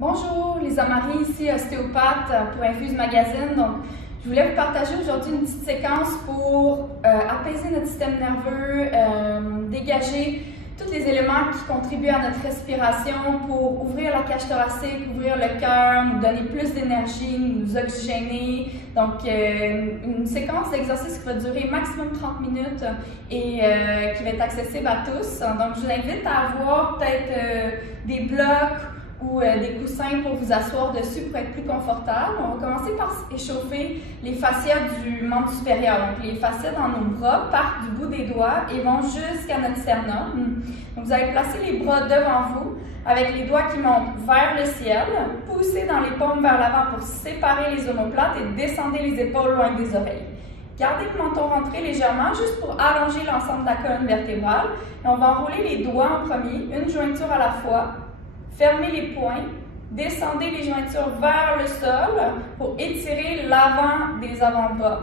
Bonjour, Lisa Marie, ici ostéopathe pour Infuse Magazine. Donc, je voulais vous partager aujourd'hui une petite séquence pour apaiser notre système nerveux, dégager tous les éléments qui contribuent à notre respiration pour ouvrir la cage thoracique, ouvrir le cœur, nous donner plus d'énergie, nous oxygéner. Donc, une séquence d'exercice qui va durer maximum 30 minutes et qui va être accessible à tous. Donc, je vous invite à avoir peut-être des blocs ou des coussins pour vous asseoir dessus pour être plus confortable. On va commencer par échauffer les fascias du membre supérieur. Donc, les fascias dans nos bras partent du bout des doigts et vont jusqu'à notre sternum. Donc, vous allez placer les bras devant vous avec les doigts qui montent vers le ciel, poussez dans les paumes vers l'avant pour séparer les omoplates et descendez les épaules loin des oreilles. Gardez le menton rentré légèrement juste pour allonger l'ensemble de la colonne vertébrale. Et on va enrouler les doigts en premier, une jointure à la fois. Fermez les poings, descendez les jointures vers le sol pour étirer l'avant des avant-bras.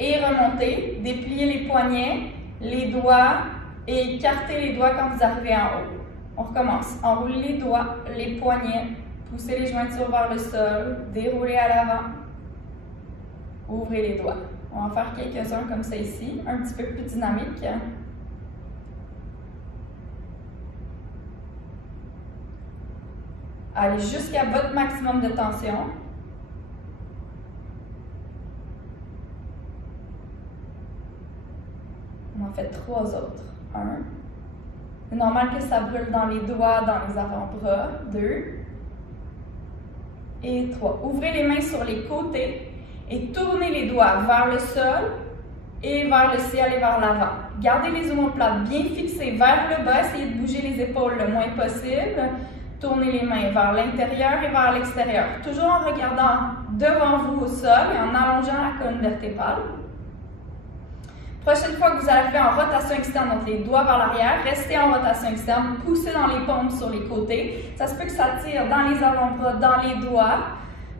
Et remontez, dépliez les poignets, les doigts et écartez les doigts quand vous arrivez en haut. On recommence. Enroulez les doigts, les poignets, poussez les jointures vers le sol, déroulez à l'avant, ouvrez les doigts. On va en faire quelques-uns comme ça ici, un petit peu plus dynamique. Allez jusqu'à votre maximum de tension. On en fait 3 autres. 1. C'est normal que ça brûle dans les doigts, dans les avant-bras. 2. Et 3. Ouvrez les mains sur les côtés et tournez les doigts vers le sol et vers le ciel et vers l'avant. Gardez les omoplates bien fixées vers le bas. Essayez de bouger les épaules le moins possible. Tournez les mains vers l'intérieur et vers l'extérieur, toujours en regardant devant vous au sol et en allongeant la colonne vertébrale. Prochaine fois que vous arrivez en rotation externe, donc les doigts vers l'arrière, restez en rotation externe, poussez dans les paumes sur les côtés. Ça se peut que ça tire dans les avant-bras, dans les doigts.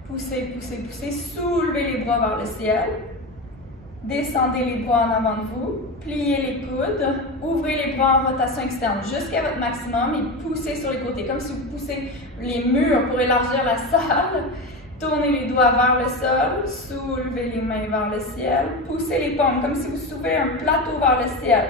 Poussez, poussez, poussez, soulevez les bras vers le ciel. Descendez les bras en avant de vous, pliez les coudes, ouvrez les bras en rotation externe jusqu'à votre maximum et poussez sur les côtés, comme si vous poussez les murs pour élargir la salle. Tournez les doigts vers le sol, soulevez les mains vers le ciel, poussez les paumes comme si vous soulevez un plateau vers le ciel.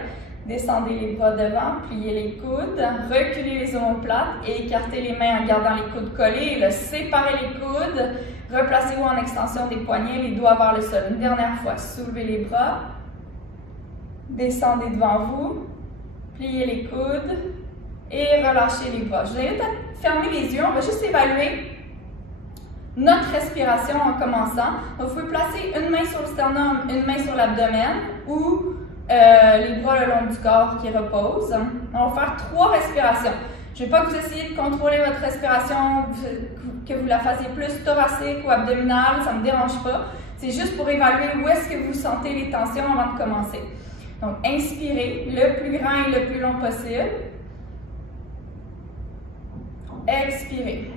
Descendez les bras devant, pliez les coudes, reculez les omoplates et écartez les mains en gardant les coudes collés. Séparez les coudes, replacez-vous en extension des poignets, les doigts vers le sol. Une dernière fois, soulevez les bras, descendez devant vous, pliez les coudes et relâchez les bras. Je vous invite à fermer les yeux, on va juste évaluer notre respiration en commençant. Donc, vous pouvez placer une main sur le sternum, une main sur l'abdomen ou les bras le long du corps qui reposent. On va faire 3 respirations. Je ne vais pas que vous essayiez de contrôler votre respiration, que vous la fassiez plus thoracique ou abdominale, ça ne me dérange pas. C'est juste pour évaluer où est-ce que vous sentez les tensions avant de commencer. Donc, inspirez le plus grand et le plus long possible. Expirez.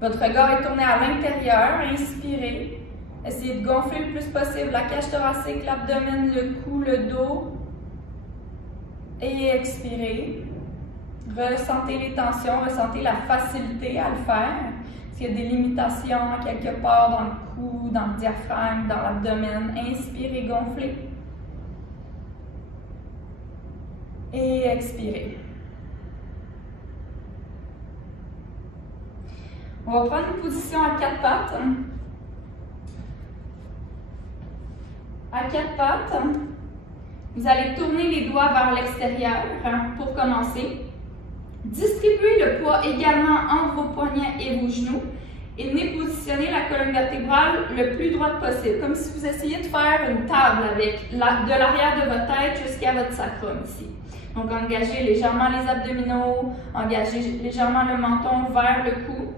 Votre regard est tourné à l'intérieur. Inspirez. Essayez de gonfler le plus possible la cage thoracique, l'abdomen, le cou, le dos. Et expirez. Ressentez les tensions, ressentez la facilité à le faire. S'il y a des limitations quelque part dans le cou, dans le diaphragme, dans l'abdomen, inspirez, gonflez. Et expirez. On va prendre une position à 4 pattes. À 4 pattes, vous allez tourner les doigts vers l'extérieur pour commencer. Distribuez le poids également entre vos poignets et vos genoux et venez positionner la colonne vertébrale le plus droite possible, comme si vous essayiez de faire une table avec de l'arrière de votre tête jusqu'à votre sacrum ici. Donc, engagez légèrement les abdominaux, engagez légèrement le menton vers le cou.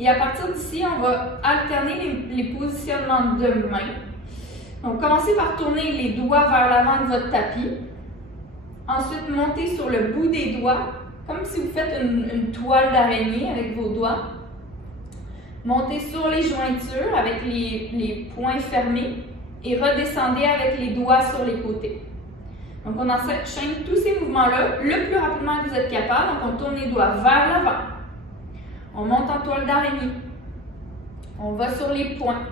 Et à partir d'ici, on va alterner les positionnements de main. Donc, commencez par tourner les doigts vers l'avant de votre tapis. Ensuite, montez sur le bout des doigts, comme si vous faites une toile d'araignée avec vos doigts. Montez sur les jointures avec les poings fermés et redescendez avec les doigts sur les côtés. Donc, on enchaîne tous ces mouvements-là le plus rapidement que vous êtes capable. Donc, on tourne les doigts vers l'avant. On monte en toile d'araignée. On va sur les poings.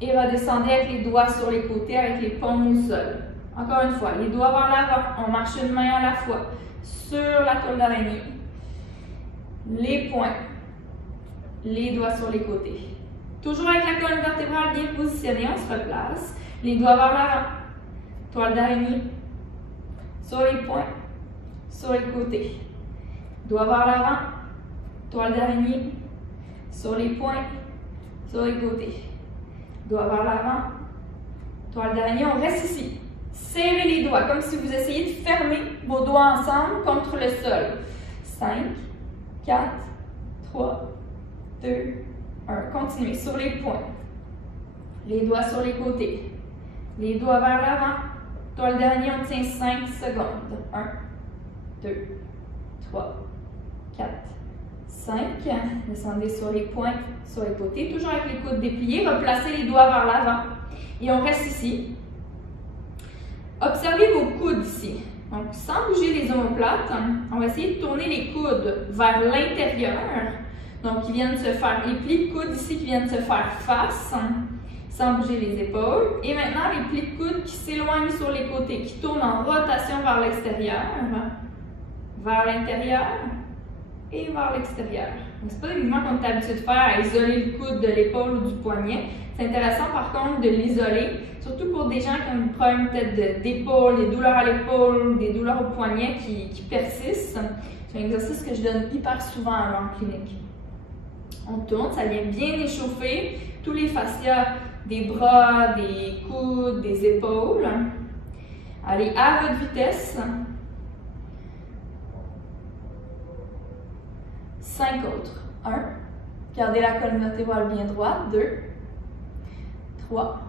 Et redescendez avec les doigts sur les côtés, avec les paumes au sol. Encore une fois, les doigts vers l'avant. On marche une main à la fois sur la toile d'araignée. Les poings. Les doigts sur les côtés. Toujours avec la colonne vertébrale bien positionnée, on se replace. Les doigts vers l'avant. Toile d'araignée. Sur les poings. Sur les côtés. Doigts vers l'avant. Toile d'araignée. Sur les poings. Sur les côtés. Doigts vers l'avant. Toile d'araignée. On reste ici. Serrez les doigts comme si vous essayez de fermer vos doigts ensemble contre le sol. 5, 4, 3, 2, 1. Continuez sur les poings. Les doigts sur les côtés. Les doigts vers l'avant. Toile d'araignée, on tient 5 secondes. 1, 2, 3, 4, 5. Descendez sur les pointes, sur les côtés. Toujours avec les coudes dépliés. Replacez les doigts vers l'avant. Et on reste ici. Observez vos coudes ici. Donc, sans bouger les omoplates, on va essayer de tourner les coudes vers l'intérieur. Donc, ils viennent se faire, les plis de coudes ici qui viennent se faire face, sans bouger les épaules. Et maintenant, les plis de coudes qui s'éloignent sur les côtés, qui tournent en rotation vers l'extérieur, vers l'intérieur et vers l'extérieur. Ce n'est pas des mouvements qu'on est habitué de faire à isoler le coude de l'épaule ou du poignet. C'est intéressant par contre de l'isoler, surtout pour des gens qui ont des problèmes peut-être d'épaule, des douleurs à l'épaule, des douleurs au poignet qui persistent. C'est un exercice que je donne hyper souvent en clinique. On tourne, ça vient bien échauffer tous les fascias des bras, des coudes, des épaules. Allez à votre vitesse. 5 autres. 1. Gardez la colonne vertébrale bien droite. 2. 3.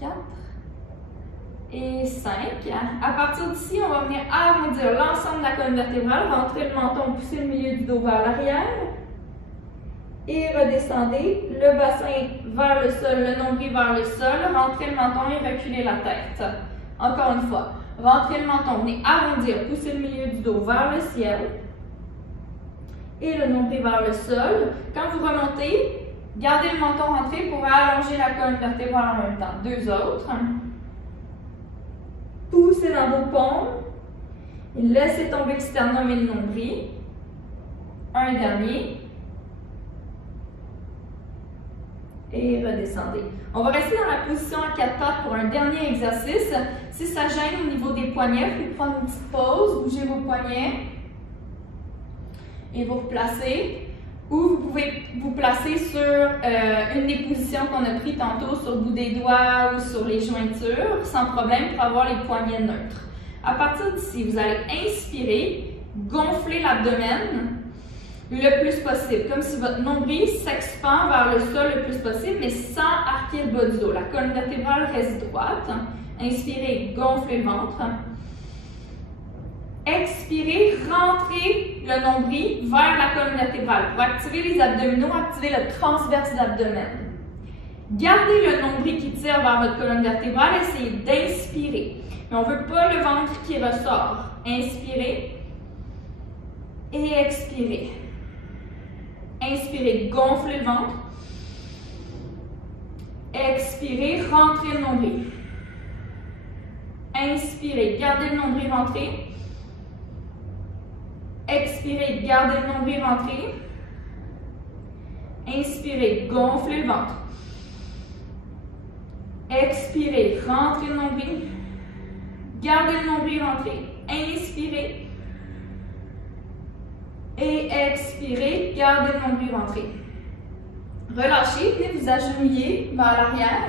4. Et 5. À partir d'ici, on va venir arrondir l'ensemble de la colonne vertébrale, rentrer le menton, pousser le milieu du dos vers l'arrière. Et redescendez le bassin vers le sol, le nombril vers le sol, rentrez le menton et reculez la tête. Encore une fois, rentrez le menton, venez arrondir, pousser le milieu du dos vers le ciel et le nombril vers le sol. Quand vous remontez, gardez le menton rentré pour allonger la colonne vertébrale en même temps. 2 autres. Poussez dans vos paumes et laissez tomber le sternum et le nombril. Un dernier. Et redescendez. On va rester dans la position à 4 pattes pour un dernier exercice. Si ça gêne au niveau des poignets, vous pouvez prendre une petite pause, bougez vos poignets et vous replacer. Ou vous pouvez vous placer sur une des positions qu'on a prises tantôt, sur le bout des doigts ou sur les jointures, sans problème pour avoir les poignets neutres. À partir d'ici, vous allez inspirer, gonfler l'abdomen le plus possible, comme si votre nombril s'expand vers le sol le plus possible, mais sans arquer le bas du dos. La colonne vertébrale reste droite. Inspirez, gonflez le ventre. Expirez, rentrez le nombril vers la colonne vertébrale. Pour activer les abdominaux, activez le transverse de l'abdomen. Gardez le nombril qui tire vers votre colonne vertébrale, essayez d'inspirer. Mais on ne veut pas le ventre qui ressort. Inspirez et expirez. Inspirez, gonflez le ventre. Expirez, rentrez le nombril. Inspirez, gardez le nombril rentré. Expirez, gardez le nombril rentré. Inspirez, gonflez le ventre. Expirez, rentrez le nombril. Gardez le nombril rentré. Inspirez. Et expirez, gardez le nombril rentré. Relâchez, venez vous agenouiller vers l'arrière.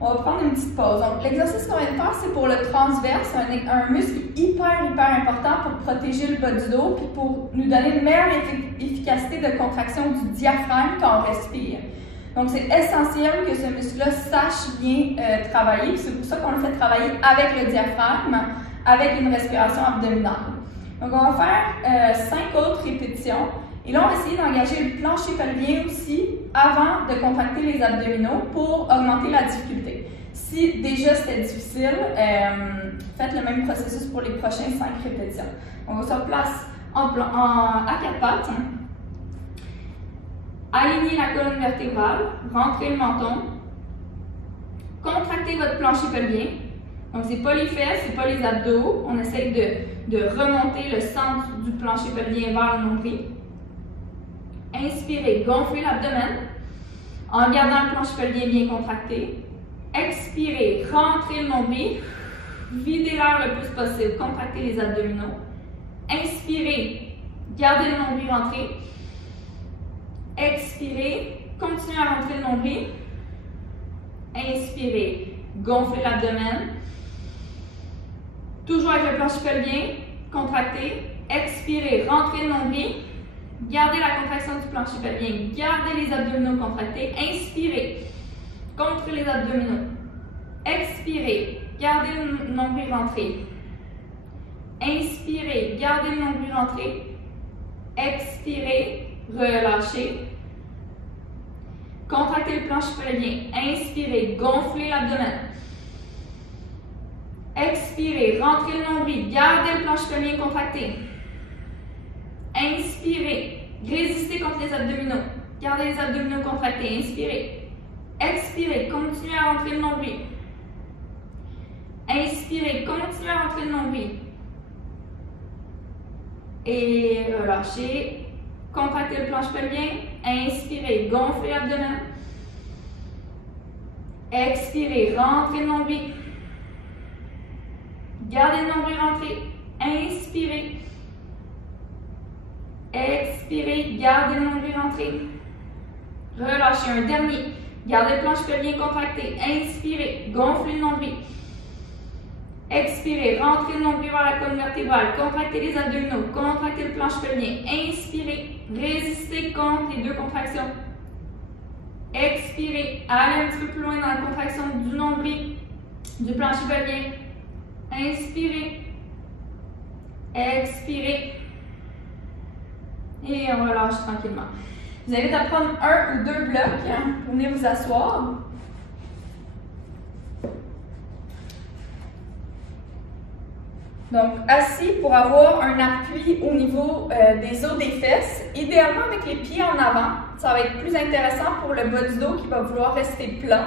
On va prendre une petite pause. Donc, l'exercice qu'on vient de faire, c'est pour le transverse, un muscle hyper important pour protéger le bas du dos puis pour nous donner une meilleure efficacité de contraction du diaphragme quand on respire. Donc, c'est essentiel que ce muscle-là sache bien travailler. C'est pour ça qu'on le fait travailler avec le diaphragme, avec une respiration abdominale. Donc, on va faire 5 autres répétitions. Et là, on va essayer d'engager le plancher pelvien aussi avant de contracter les abdominaux pour augmenter la difficulté. Si déjà c'était difficile, faites le même processus pour les prochaines 5 répétitions. On se replace à 4 pattes. Alignez la colonne vertébrale, rentrez le menton, contractez votre plancher pelvien. Donc, ce n'est pas les fesses, ce n'est pas les abdos. On essaye de remonter le centre du plancher pelvien vers le nombril. Inspirez, gonflez l'abdomen en gardant le plancher pelvien bien contracté. Expirez, rentrez le nombril, videz l'air le plus possible, contractez les abdominaux. Inspirez, gardez le nombril rentré. Expirez, continuez à rentrer le nombril. Inspirez, gonflez l'abdomen. Toujours avec le plancher pelvien contracté. Expirez, rentrez le nombril. Gardez la contraction du plancher pelvien. Gardez les abdominaux contractés. Inspirez, contre les abdominaux. Expirez, gardez le nombril rentré. Inspirez, gardez le nombril rentré. Expirez, relâchez. Contractez le plancher pelvien. Inspirez, gonflez l'abdomen. Expirez, rentrez le nombril. Gardez le plancher pelvien contracté. Inspirez, résistez contre les abdominaux. Gardez les abdominaux contractés. Inspirez. Expirez, continuez à rentrer le nombril. Inspirez, continuez à rentrer le nombril. Et relâchez. Contractez le plancher pelvien. Inspirez, gonflez l'abdomen. Expirez, rentrez le nombril. Gardez le nombril rentré. Inspirez. Expirez, gardez le nombril rentré. Relâchez un dernier. Gardez le plancher pelvien contracté. Inspirez, gonflez le nombril. Expirez, rentrez le nombril vers la colonne vertébrale. Contractez les abdominaux. Contractez le plancher pelvien. Inspirez, résistez contre les deux contractions. Expirez, allez un petit peu plus loin dans la contraction du nombril, du plancher pelvien. Inspirez. Expirez. Et on relâche tranquillement. Je vous invite à prendre 1 ou 2 blocs pour venir vous asseoir. Donc, assis pour avoir un appui au niveau des os des fesses, idéalement avec les pieds en avant. Ça va être plus intéressant pour le bas du dos qui va vouloir rester plat.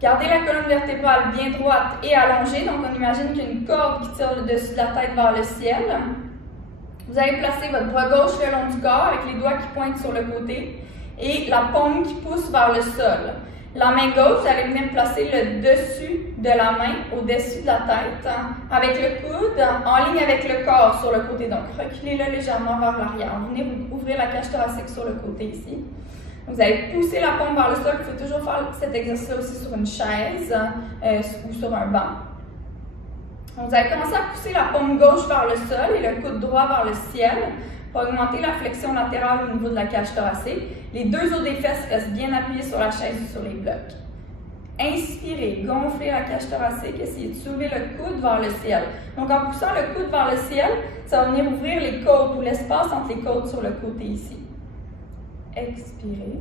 Gardez la colonne vertébrale bien droite et allongée. Donc, on imagine qu'il y a une corde qui tire le dessus de la tête vers le ciel. Vous allez placer votre bras gauche le long du corps avec les doigts qui pointent sur le côté et la paume qui pousse vers le sol. La main gauche, vous allez venir placer le dessus de la main au-dessus de la tête avec le coude en ligne avec le corps sur le côté. Donc, reculez-le légèrement vers l'arrière. Venez ouvrir la cage thoracique sur le côté ici. Vous allez pousser la paume vers le sol. Vous pouvez toujours faire cet exercice aussi sur une chaise ou sur un banc. Donc, vous allez commencer à pousser la paume gauche vers le sol et le coude droit vers le ciel pour augmenter la flexion latérale au niveau de la cage thoracique. Les deux os des fesses restent bien appuyés sur la chaise ou sur les blocs. Inspirez, gonflez la cage thoracique, essayez de soulever le coude vers le ciel. Donc, en poussant le coude vers le ciel, ça va venir ouvrir les côtes ou l'espace entre les côtes sur le côté ici. Expirez.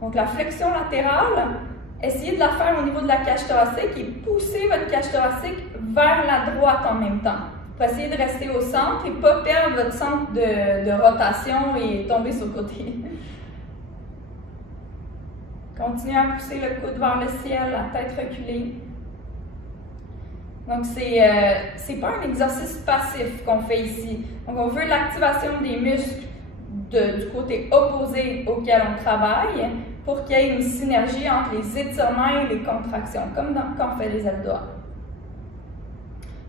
Donc, la flexion latérale, essayez de la faire au niveau de la cage thoracique et poussez votre cage thoracique vers la droite en même temps. Pour essayer de rester au centre et ne pas perdre votre centre de rotation et tomber sur le côté. Continuez à pousser le coude vers le ciel, la tête reculée. Donc, c'est pas un exercice passif qu'on fait ici. Donc, on veut l'activation des muscles du côté opposé auquel on travaille pour qu'il y ait une synergie entre les étirements et les contractions, comme quand on fait les abdos.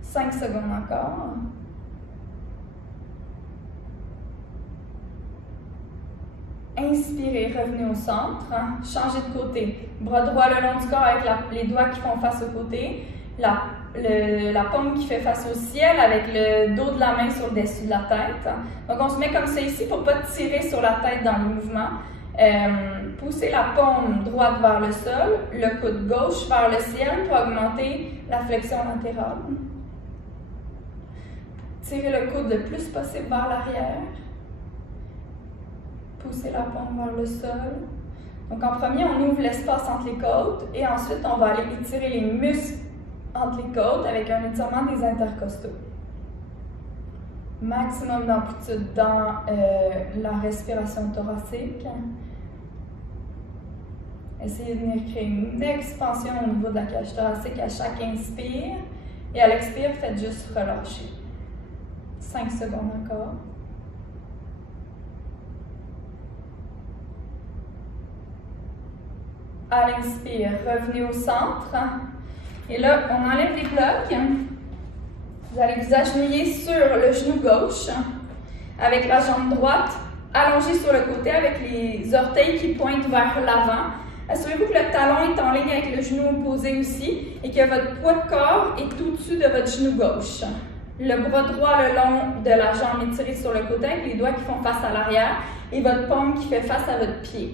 5 secondes encore. Inspirez, revenez au centre. Changez de côté. Bras droit le long du corps avec les doigts qui font face au côté. La paume qui fait face au ciel avec le dos de la main sur le dessus de la tête. Donc, on se met comme ça ici pour ne pas tirer sur la tête dans le mouvement. Poussez la paume droite vers le sol, le coude gauche vers le ciel pour augmenter la flexion latérale. Tirez le coude le plus possible vers l'arrière. Poussez la paume vers le sol. Donc en premier, on ouvre l'espace entre les côtes et ensuite on va aller étirer les muscles entre les côtes avec un étirement des intercostaux. Maximum d'amplitude dans la respiration thoracique. Essayez de venir créer une expansion au niveau de la cage thoracique à chaque inspire. Et à l'expire, faites juste relâcher. 5 secondes encore. À l'inspire, revenez au centre. Et là, on enlève les blocs. Vous allez vous agenouiller sur le genou gauche avec la jambe droite allongée sur le côté avec les orteils qui pointent vers l'avant. Assurez-vous que le talon est en ligne avec le genou opposé aussi et que votre poids de corps est au-dessus de votre genou gauche. Le bras droit le long de la jambe étiré sur le côté avec les doigts qui font face à l'arrière et votre paume qui fait face à votre pied.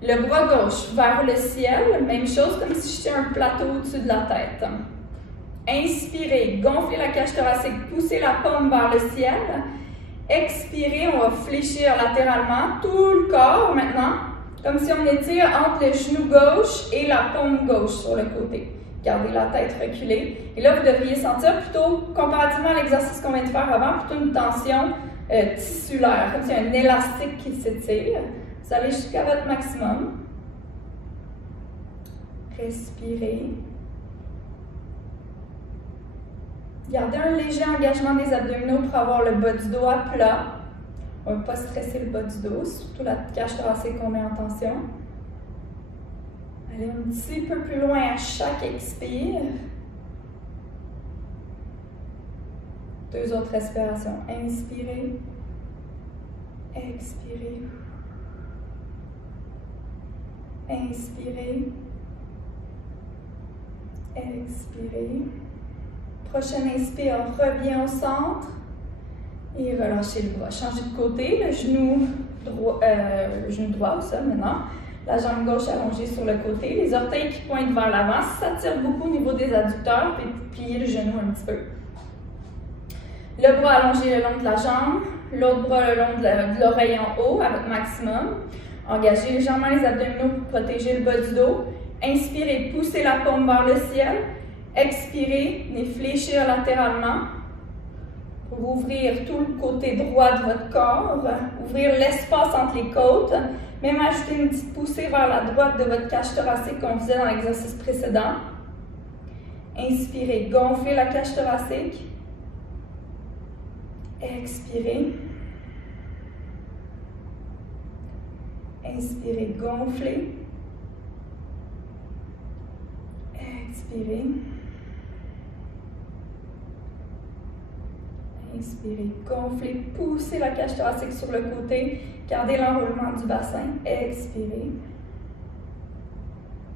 Le bras gauche vers le ciel, même chose comme si j'étais un plateau au-dessus de la tête. Inspirez, gonflez la cage thoracique, poussez la paume vers le ciel. Expirez, on va fléchir latéralement tout le corps maintenant, comme si on étire entre le genou gauche et la paume gauche sur le côté. Gardez la tête reculée. Et là, vous devriez sentir plutôt, comparativement à l'exercice qu'on vient de faire avant, plutôt une tension tissulaire, comme si un élastique qui s'étire. Vous allez jusqu'à votre maximum. Respirez. Gardez un léger engagement des abdominaux pour avoir le bas du dos à plat. On ne va pas stresser le bas du dos, surtout la cage thoracique qu'on met en tension. Allez un petit peu plus loin à chaque expire. 2 autres respirations. Inspirez. Expirez. Inspirez. Expirez. Prochaine inspire, on revient au centre. Et relâchez le bras. Changez de côté, le genou droit au sol maintenant. La jambe gauche allongée sur le côté. Les orteils qui pointent vers l'avant. Si ça tire beaucoup au niveau des adducteurs, puis pliez le genou un petit peu. Le bras allongé le long de la jambe. L'autre bras le long de l'oreille en haut à votre maximum. Engagez légèrement les abdominaux pour protéger le bas du dos. Inspirez, poussez la paume vers le ciel. Expirez, venez fléchir latéralement pour ouvrir tout le côté droit de votre corps, ouvrir l'espace entre les côtes, même ajouter une petite poussée vers la droite de votre cage thoracique qu'on faisait dans l'exercice précédent. Inspirez, gonflez la cage thoracique. Expirez. Inspirez, gonflez. Expirez. Inspirez, gonflez, poussez la cage thoracique sur le côté, gardez l'enroulement du bassin, expirez.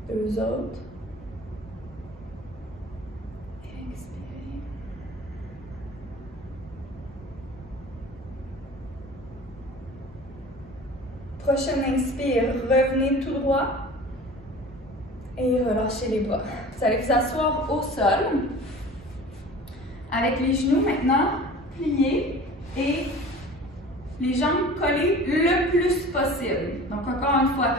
2 autres. Expirez. Prochaine inspire, revenez tout droit et relâchez les bras. Vous allez vous asseoir au sol avec les genoux maintenant pliés et les jambes collées le plus possible. Donc encore une fois,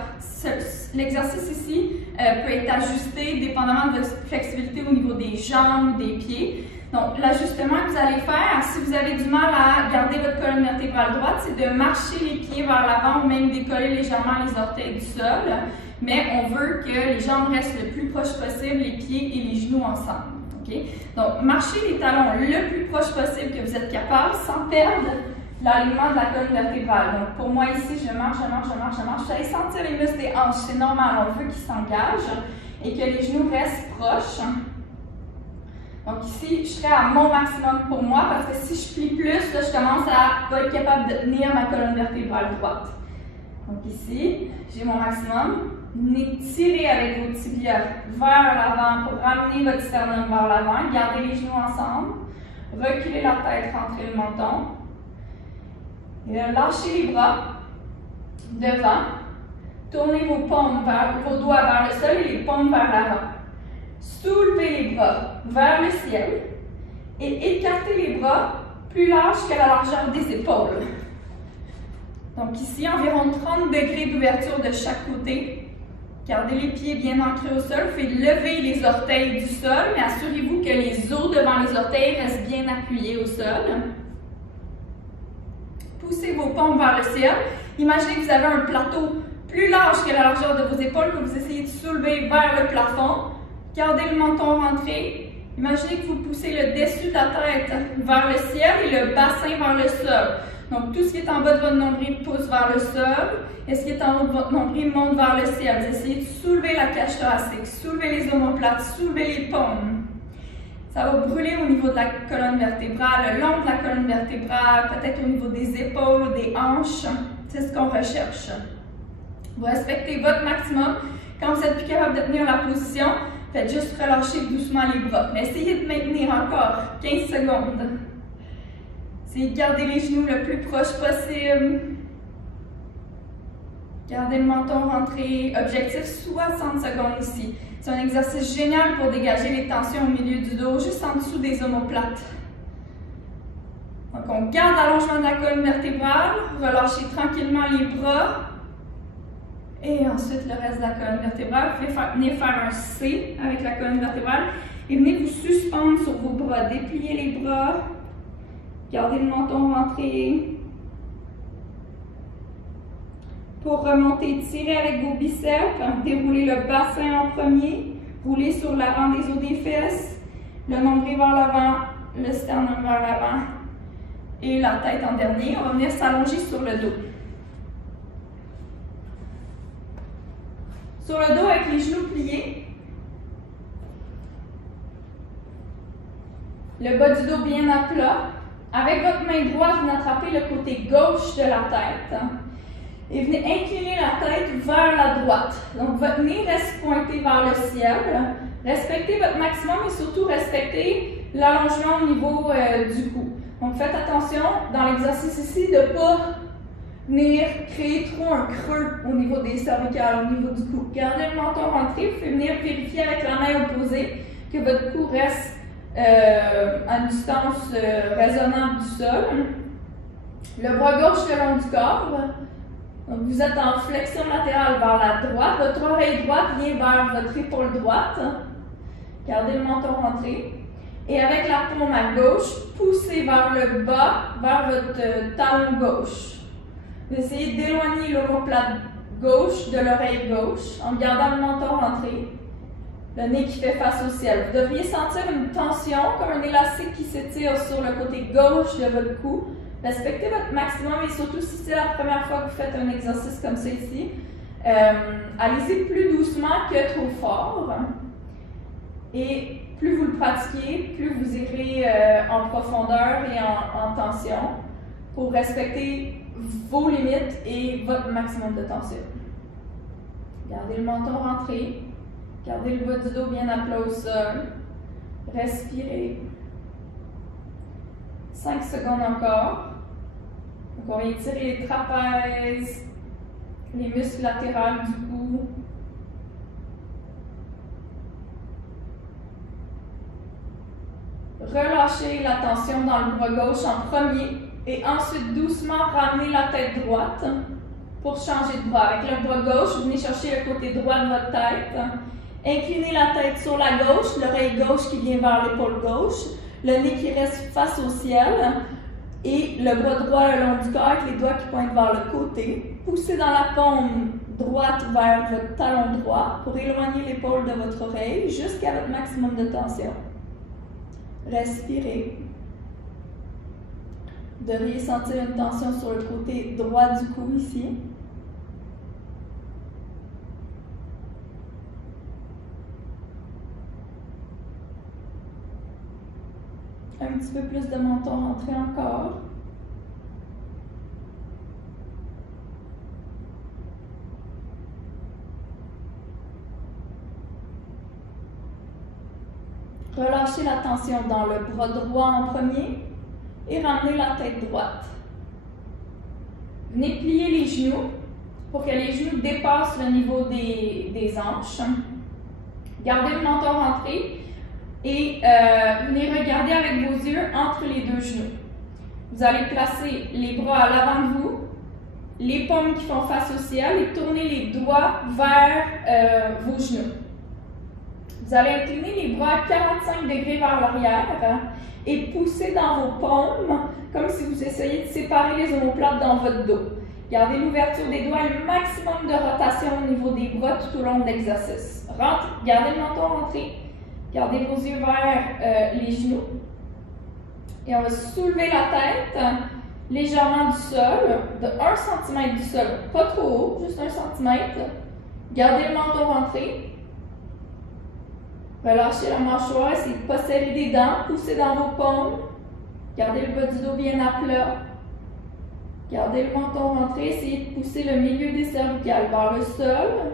l'exercice ici peut être ajusté dépendamment de votre flexibilité au niveau des jambes ou des pieds. Donc l'ajustement que vous allez faire, si vous avez du mal à garder votre colonne vertébrale droite, c'est de marcher les pieds vers l'avant ou même décoller légèrement les orteils du sol. Mais on veut que les jambes restent le plus proche possible, les pieds et les genoux ensemble. Okay? Donc, marchez les talons le plus proche possible que vous êtes capable sans perdre l'alignement de la colonne vertébrale. Donc, pour moi ici, je marche. Vous allez sentir les muscles des hanches, c'est normal, on veut qu'ils s'engagent et que les genoux restent proches. Donc ici, je serai à mon maximum pour moi parce que si je plie plus, là, je commence à pas être capable de tenir ma colonne vertébrale droite. Donc ici, j'ai mon maximum. Venez tirer avec vos tibias vers l'avant pour ramener votre sternum vers l'avant. Gardez les genoux ensemble. Reculez la tête, rentrez le menton. Et là, lâchez les bras devant. Tournez vos paumes vos doigts vers le sol et les paumes vers l'avant. Soulevez les bras vers le ciel et écartez les bras plus larges que la largeur des épaules. Donc ici, environ 30 degrés d'ouverture de chaque côté. Gardez les pieds bien ancrés au sol. Faites lever les orteils du sol, mais assurez-vous que les os devant les orteils restent bien appuyés au sol. Poussez vos paumes vers le ciel. Imaginez que vous avez un plateau plus large que la largeur de vos épaules que vous essayez de soulever vers le plafond. Gardez le menton rentré. Imaginez que vous poussez le dessus de la tête vers le ciel et le bassin vers le sol. Donc, tout ce qui est en bas de votre nombril pousse vers le sol et ce qui est en haut de votre nombril monte vers le ciel. Vous essayez de soulever la cage thoracique, soulever les omoplates, soulever les paumes. Ça va brûler au niveau de la colonne vertébrale, le long de la colonne vertébrale, peut-être au niveau des épaules ou des hanches. C'est ce qu'on recherche. Vous respectez votre maximum. Quand vous n'êtes plus capable de tenir la position, faites juste relâcher doucement les bras. Mais essayez de maintenir encore 15 secondes. Essayez de garder les genoux le plus proche possible. Gardez le menton rentré. Objectif 60 secondes ici. C'est un exercice génial pour dégager les tensions au milieu du dos, juste en dessous des omoplates. Donc on garde l'allongement de la colonne vertébrale, relâchez tranquillement les bras. Et ensuite le reste de la colonne vertébrale. Vous pouvez venir faire un C avec la colonne vertébrale. Et venez vous suspendre sur vos bras. Dépliez les bras. Gardez le menton rentré. Pour remonter, tirez avec vos biceps. Déroulez le bassin en premier. Roulez sur l'avant des os des fesses. Le nombril vers l'avant. Le sternum vers l'avant. Et la tête en dernier. On va venir s'allonger sur le dos. Sur le dos avec les genoux pliés. Le bas du dos bien à plat. Avec votre main droite, vous attrapez le côté gauche de la tête. Et venez incliner la tête vers la droite. Donc votre nez reste pointé vers le ciel. Respectez votre maximum et surtout respectez l'allongement au niveau du cou. Donc faites attention dans l'exercice ici de ne pas venir créer trop un creux au niveau des cervicales, au niveau du cou. Gardez le menton rentré, vous pouvez venir vérifier avec la main opposée que votre cou reste à une distance raisonnable du sol. Le bras gauche le long du corps. Donc vous êtes en flexion latérale vers la droite. Votre oreille droite vient vers votre épaule droite. Gardez le menton rentré. Et avec la paume à gauche, poussez vers le bas, vers votre talon gauche. Vous essayez d'éloigner l'omoplate gauche de l'oreille gauche en gardant le menton rentré. Le nez qui fait face au ciel. Vous devriez sentir une tension, comme un élastique qui s'étire sur le côté gauche de votre cou. Respectez votre maximum et surtout si c'est la première fois que vous faites un exercice comme ça ici, allez-y plus doucement que trop fort. Et plus vous le pratiquez, plus vous irez en profondeur et en tension pour respecter vos limites et votre maximum de tension. Gardez le menton rentré. Gardez le bas du dos bien à plat au sol. Respirez. 5 secondes encore. Donc on va étirer les trapèzes, les muscles latéraux du cou. Relâchez la tension dans le bras gauche en premier et ensuite doucement ramenez la tête droite pour changer de bras. Avec le bras gauche, vous venez chercher le côté droit de votre tête. Inclinez la tête sur la gauche, l'oreille gauche qui vient vers l'épaule gauche, le nez qui reste face au ciel et le bras droit le long du corps avec les doigts qui pointent vers le côté. Poussez dans la paume droite vers votre talon droit pour éloigner l'épaule de votre oreille jusqu'à votre maximum de tension. Respirez. Vous devriez sentir une tension sur le côté droit du cou ici. Un petit peu plus de menton rentré encore. Relâchez la tension dans le bras droit en premier et ramenez la tête droite. Venez plier les genoux pour que les genoux dépassent le niveau des hanches. Gardez le menton rentré et venez regarder avec vos yeux entre les deux genoux. Vous allez placer les bras à l'avant de vous, les paumes qui font face au ciel et tournez les doigts vers vos genoux. Vous allez incliner les bras à 45 degrés vers l'arrière et pousser dans vos paumes comme si vous essayiez de séparer les omoplates dans votre dos. Gardez l'ouverture des doigts et le maximum de rotation au niveau des bras tout au long de l'exercice. Gardez le menton rentré. Gardez vos yeux vers les genoux. Et on va soulever la tête légèrement du sol, de 1 cm du sol. Pas trop haut, juste 1 cm. Gardez le menton rentré. Relâchez la mâchoire, essayez de ne pas serrer des dents. Poussez dans vos paumes. Gardez le bas du dos bien à plat. Gardez le menton rentré. Essayez de pousser le milieu des cervicales vers le sol.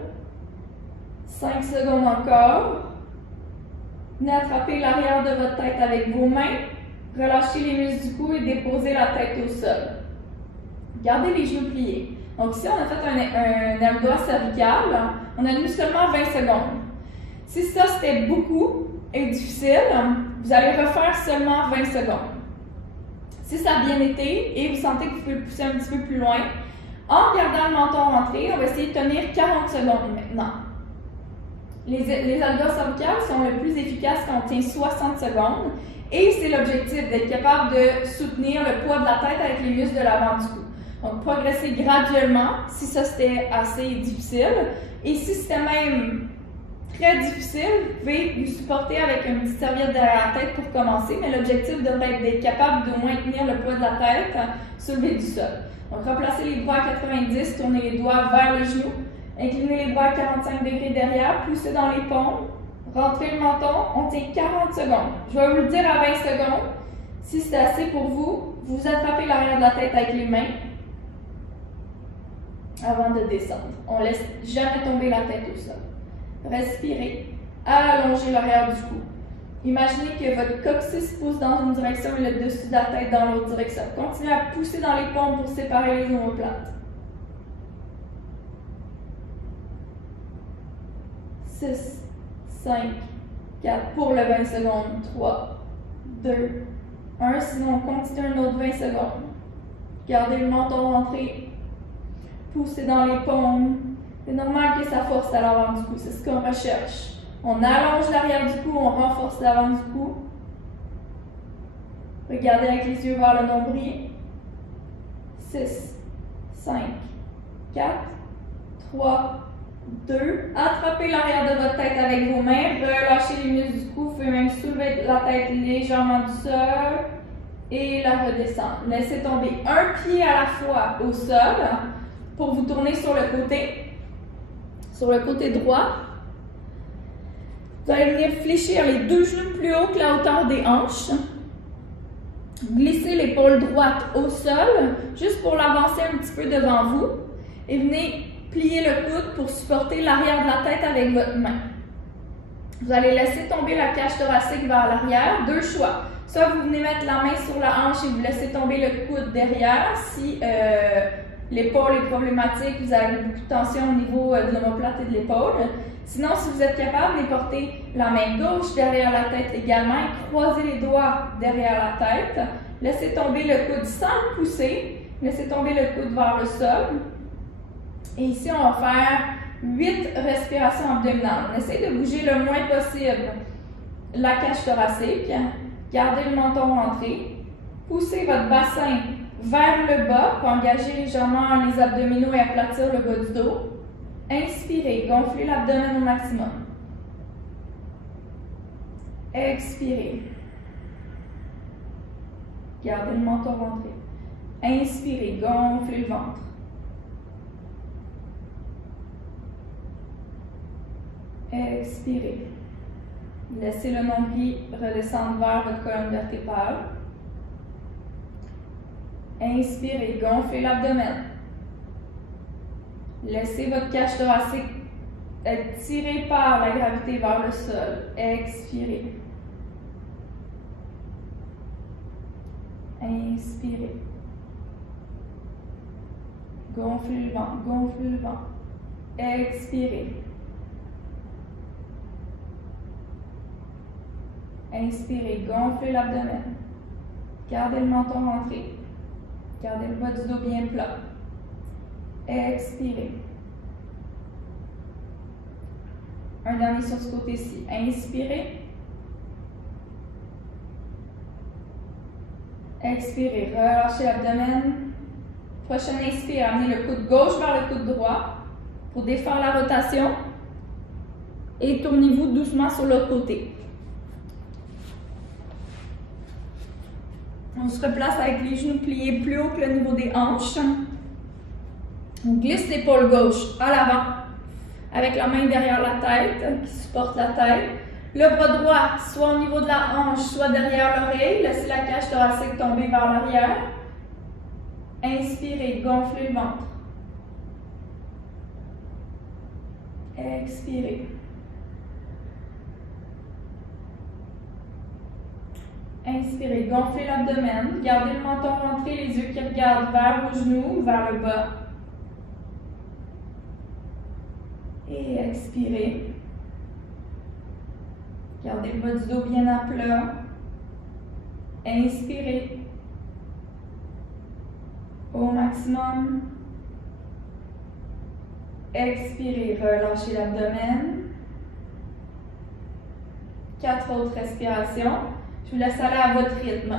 5 secondes encore. Venez attraper l'arrière de votre tête avec vos mains. Relâchez les muscles du cou et déposez la tête au sol. Gardez les genoux pliés. Donc ici, on a fait un abdomen cervical. On a tenu seulement 20 secondes. Si ça, c'était beaucoup et difficile, vous allez refaire seulement 20 secondes. Si ça a bien été et vous sentez que vous pouvez le pousser un petit peu plus loin, en gardant le menton rentré, on va essayer de tenir 40 secondes maintenant. Les abdos cervicales sont le plus efficaces quand on tient 60 secondes et c'est l'objectif d'être capable de soutenir le poids de la tête avec les muscles de l'avant du cou. Donc, progresser graduellement si ça c'était assez difficile et si c'était même très difficile, vous pouvez vous supporter avec une petite serviette derrière la tête pour commencer, mais l'objectif devrait être d'être capable d'au moins tenir le poids de la tête soulevé du sol. Donc, replacez les bras à 90, tournez les doigts vers les genoux, inclinez les bras à 45 degrés derrière, poussez dans les paumes, rentrez le menton, on tient 40 secondes. Je vais vous le dire à 20 secondes. Si c'est assez pour vous, vous attrapez l'arrière de la tête avec les mains avant de descendre. On ne laisse jamais tomber la tête au sol. Respirez, allongez l'arrière du cou. Imaginez que votre coccyx pousse dans une direction et le dessus de la tête dans l'autre direction. Continuez à pousser dans les paumes pour séparer les omoplates. 6, 5, 4, pour le 20 secondes. 3, 2, 1. Sinon, on continue un autre 20 secondes. Gardez le menton rentré. Poussez dans les paumes. C'est normal que ça force à l'avant du cou, c'est ce qu'on recherche. On allonge l'arrière du cou, on renforce l'avant du cou. Regardez avec les yeux vers le nombril. 6, 5, 4, 3, 2. Attrapez l'arrière de votre tête avec vos mains. Relâchez les muscles du cou. Vous pouvez même soulever la tête légèrement du sol et la redescendre. Laissez tomber un pied à la fois au sol pour vous tourner sur le côté droit. Vous allez venir fléchir les deux genoux plus haut que la hauteur des hanches. Glissez l'épaule droite au sol, juste pour l'avancer un petit peu devant vous. Et venez plier le coude pour supporter l'arrière de la tête avec votre main. Vous allez laisser tomber la cage thoracique vers l'arrière. Deux choix. Soit vous venez mettre la main sur la hanche et vous laissez tomber le coude derrière. Si l'épaule est problématique, vous avez beaucoup de tension au niveau de l'omoplate et de l'épaule. Sinon, si vous êtes capable de porter la main gauche derrière la tête également et croiser les doigts derrière la tête, laissez tomber le coude sans le pousser, laissez tomber le coude vers le sol. Et ici, on va faire 8 respirations abdominales. On essaie de bouger le moins possible la cage thoracique. Gardez le menton rentré. Poussez votre bassin vers le bas pour engager légèrement les abdominaux et aplatir le bas du dos. Inspirez, gonflez l'abdomen au maximum. Expirez. Gardez le menton rentré. Inspirez, gonflez le ventre. Expirez. Laissez le nombril redescendre vers votre colonne vertébrale. Inspirez, gonflez l'abdomen. Laissez votre cage thoracique être tirée par la gravité vers le sol. Expirez. Inspirez. Gonflez le ventre, gonflez le ventre. Expirez. Inspirez, gonflez l'abdomen. Gardez le menton rentré. Gardez le bas du dos bien plat. Expirez. Un dernier sur ce côté-ci. Inspirez. Expirez. Relâchez l'abdomen. Prochaine inspire, amenez le coude gauche vers le coude droit pour défaire la rotation. Et tournez-vous doucement sur l'autre côté. On se replace avec les genoux pliés plus haut que le niveau des hanches. On glisse l'épaule gauche à l'avant avec la main derrière la tête qui supporte la tête. Le bras droit soit au niveau de la hanche, soit derrière l'oreille. Laissez la cage thoracique tomber vers l'arrière. Inspirez, gonflez le ventre. Expirez. Inspirez, gonflez l'abdomen. Gardez le menton rentré, les yeux qui regardent vers vos genoux, vers le bas. Et expirez. Gardez le bas du dos bien à plat. Inspirez. Au maximum. Expirez, relâchez l'abdomen. 4 autres respirations. Je vous laisse aller à votre rythme.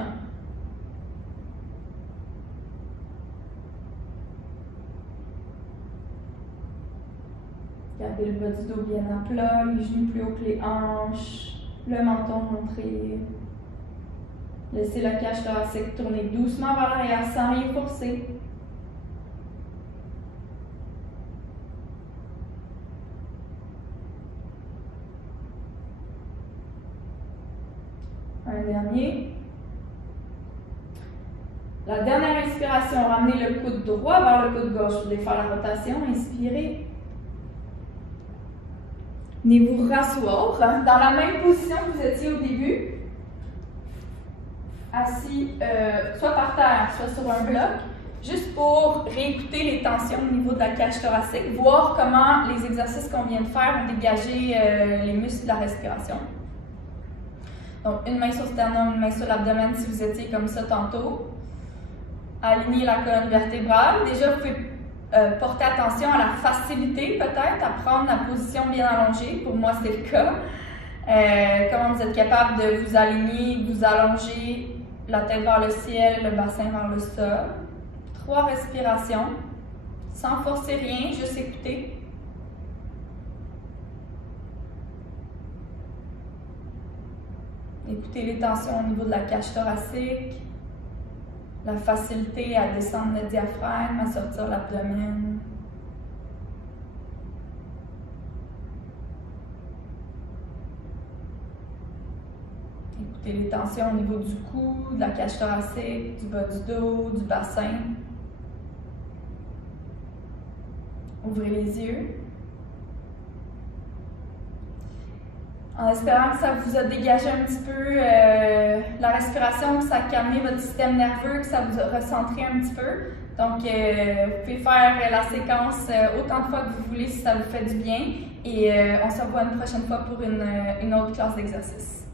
Gardez le bas du dos bien à plat, les genoux plus haut que les hanches, le menton montré. Laissez la cage thoracique tourner doucement vers l'arrière sans rien forcer. Un dernier. La dernière inspiration, ramenez le coude droit vers le coude gauche. Vous voulez faire la rotation, inspirez. Venez vous rasseoir dans la même position que vous étiez au début. Assis soit par terre, soit sur un bloc, juste pour réécouter les tensions au niveau de la cage thoracique, voir comment les exercices qu'on vient de faire ont dégagé les muscles de la respiration. Donc, une main sur le sternum, une main sur l'abdomen si vous étiez comme ça tantôt. Alignez la colonne vertébrale. Déjà, vous pouvez porter attention à la facilité peut-être à prendre la position bien allongée. Pour moi, c'est le cas. Comment vous êtes capable de vous aligner, de vous allonger, la tête vers le ciel, le bassin vers le sol. 3 respirations, sans forcer rien, juste écouter. Écoutez les tensions au niveau de la cage thoracique, la facilité à descendre le diaphragme, à sortir l'abdomen. Écoutez les tensions au niveau du cou, de la cage thoracique, du bas du dos, du bassin. Ouvrez les yeux. En espérant que ça vous a dégagé un petit peu la respiration, que ça a calmé votre système nerveux, que ça vous a recentré un petit peu. Donc, vous pouvez faire la séquence autant de fois que vous voulez si ça vous fait du bien. Et on se revoit une prochaine fois pour une autre classe d'exercice.